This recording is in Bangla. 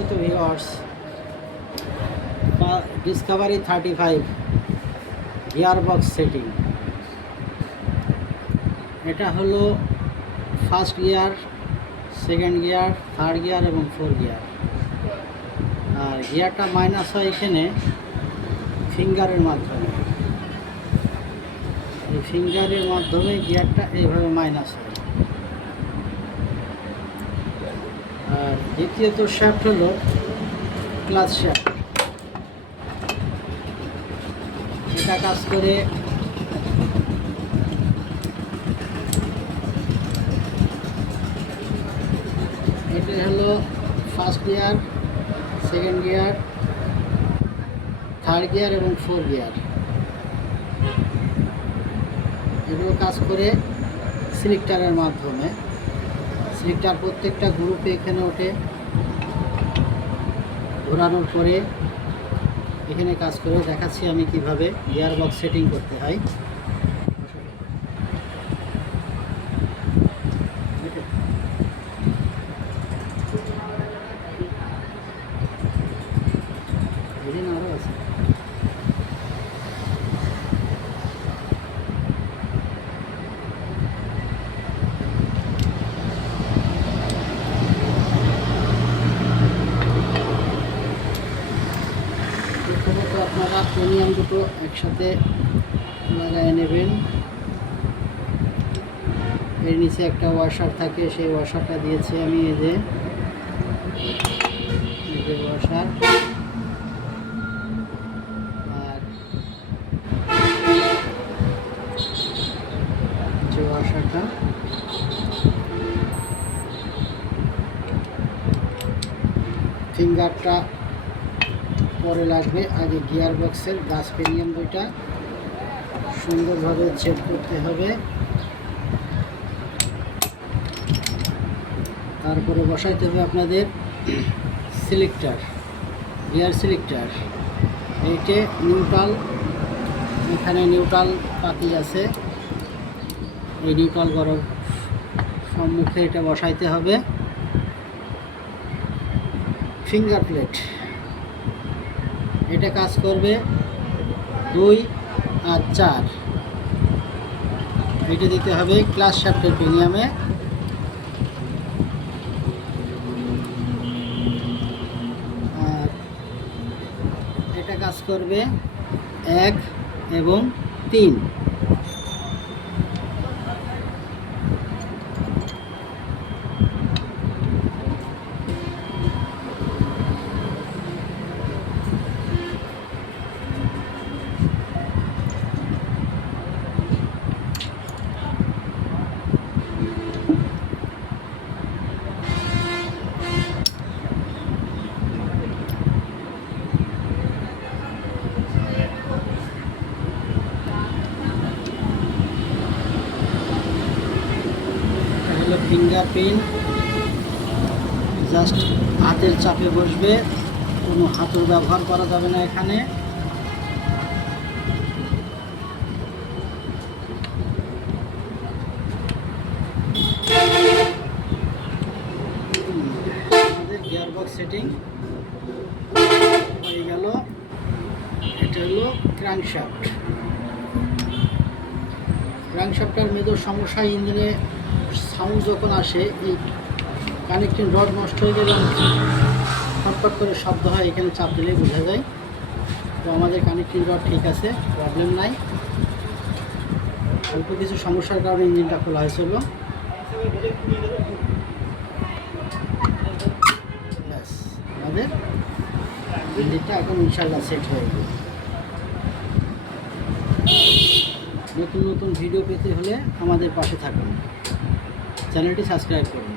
সম্মানিত ভিউয়ার্স, ডিসকভারি 35 গিয়ারবক্স সেটিং। এটা হলো first gear, second gear, third gear এবং ফোর গিয়ার। আর গিয়ারটা মাইনাস হয় এখানে ফিঙ্গারের মাধ্যমে। এই ফিঙ্গারের মাধ্যমে গিয়ারটা এইভাবে মাইনাস হয়। আর দ্বিতীয়ত শ্যাফট হলো ক্লাচ শ্যাফট। এটা কাজ করে এটা হলো first gear, second gear, third gear এবং ফোর গিয়ার। এগুলো কাজ করে সিলেক্টারের মাধ্যমে। সিলেক্টার প্রত্যেকটা গ্রুপে এখানে ওঠে, ঘোরানোর পরে এখানে কাজ করে দেখাচ্ছি আমি কিভাবে গিয়ার বক্স সেটিং করতে হয়। আরও আছে। প্রথমত আপনারা প্রিমিয়াম দুটো একসাথে লাগাই নেবেন। এর নিচে একটা ওয়াশার থাকে, সেই ওয়াশারটা দিয়েছি আমি। এই যে ওয়াশার, আর যে ওয়াশারটা ফিঙ্গারটা পরে লাগবে। আগে গিয়ার বক্সের গাছ প্রিমিয়াম দুইটা সুন্দরভাবে চেক করতে হবে, তারপরে বসাইতে হবে আপনাদের সিলেক্টার, গিয়ার সিলেক্টার। এইটে নিউট্রাল, এখানে নিউট্রাল পাতি আছে, এই নিউট্রাল গরম সম্মুখে এটা বসাইতে হবে। ফিঙ্গার প্লেট, এটা কাজ করবে 2 আর 4। এটা দিতে হবে ক্লাচ শ্যাফটের প্রিমিয়ামে। আর এটা কাজ করবে 1 এবং 3। ফিঙ্গারপ্রিন্ট জাস্ট হাতের চাপে বসবে, কোনো হাতুড় ব্যবহার করা যাবে না এখানে। আমাদের গিয়ার বক্স সেটিং হয়ে গেল। এটা হলো ক্র্যাঙ্কশ্যাফট। ক্র্যাঙ্কশ্যাফটের মেজর সমস্যা ইঞ্জিনে সাউন্ড যখন আসে, এই কানেক্টিং রড নষ্ট হয়ে গেলে ফটফট করে শব্দ হয়, এখানে চাপ দিলেই বোঝা যায়। তো আমাদের কানেক্টিং রড ঠিক আছে, প্রবলেম নাই। অল্প কিছু সমস্যার কারণে ইঞ্জিনটা খোলা হয়েছিল। আমাদের ইঞ্জিনটা এখন ইনশাআল্লাহ সেট হয়ে গেল। নতুন নতুন ভিডিও পেতে হলে আমাদের পাশে থাকুন, চ্যানেলটি সাবস্ক্রাইব করুন।